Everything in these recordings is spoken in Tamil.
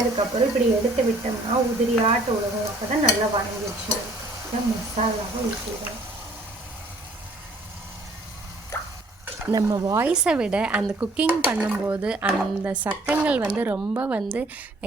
அதுக்கப்புறம் இப்படி எடுத்து விட்டோம்னா உதிரி ஆட்ட உலகம் அப்போ தான் நல்லா வணங்கிடுச்சு. மசாலாவை ஊற்றிடுவேன் நம்ம வாய்ஸை விட அந்த குக்கிங் பண்ணும்போது அந்த சத்தங்கள் வந்து ரொம்ப வந்து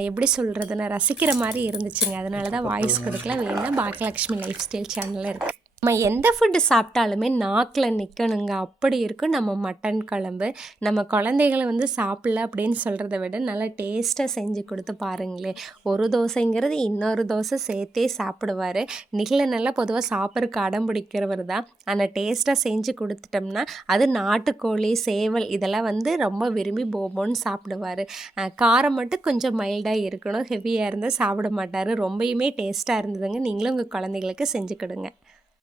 எப்படி சொல்கிறதுன்னு ரசிக்கிற மாதிரி இருந்துச்சுங்க. அதனால தான் வாய்ஸ் கொடுக்கல. வேணா பாக்கியலக்ஷ்மி லைஃப் ஸ்டைல் சேனலில் இருக்குது நம்ம எந்த ஃபுட்டு சாப்பிட்டாலுமே நாக்கில் நிற்கணுங்க அப்படி இருக்கும் நம்ம மட்டன் குழம்பு. நம்ம குழந்தைகளை வந்து சாப்பிடல அப்படின்னு சொல்கிறத விட நல்லா டேஸ்ட்டாக செஞ்சு கொடுத்து பாருங்களேன். ஒரு தோசைங்கிறது இன்னொரு தோசை சேர்த்தே சாப்பிடுவார். நிகழ நல்லா பொதுவாக சாப்பிட்றக்கு அடம் பிடிக்கிறவர் தான். ஆனால் டேஸ்ட்டாக செஞ்சு கொடுத்துட்டோம்னா அது நாட்டுக்கோழி சேவல் இதெல்லாம் வந்து ரொம்ப விரும்பி போபோன்னு சாப்பிடுவார். காரம் மட்டும் கொஞ்சம் மைல்டாக இருக்கணும். ஹெவியாக இருந்தால் சாப்பிட மாட்டார். ரொம்பயுமே டேஸ்ட்டாக இருந்ததுங்க. நீங்களும் உங்கள் குழந்தைகளுக்கு செஞ்சு கொடுங்க.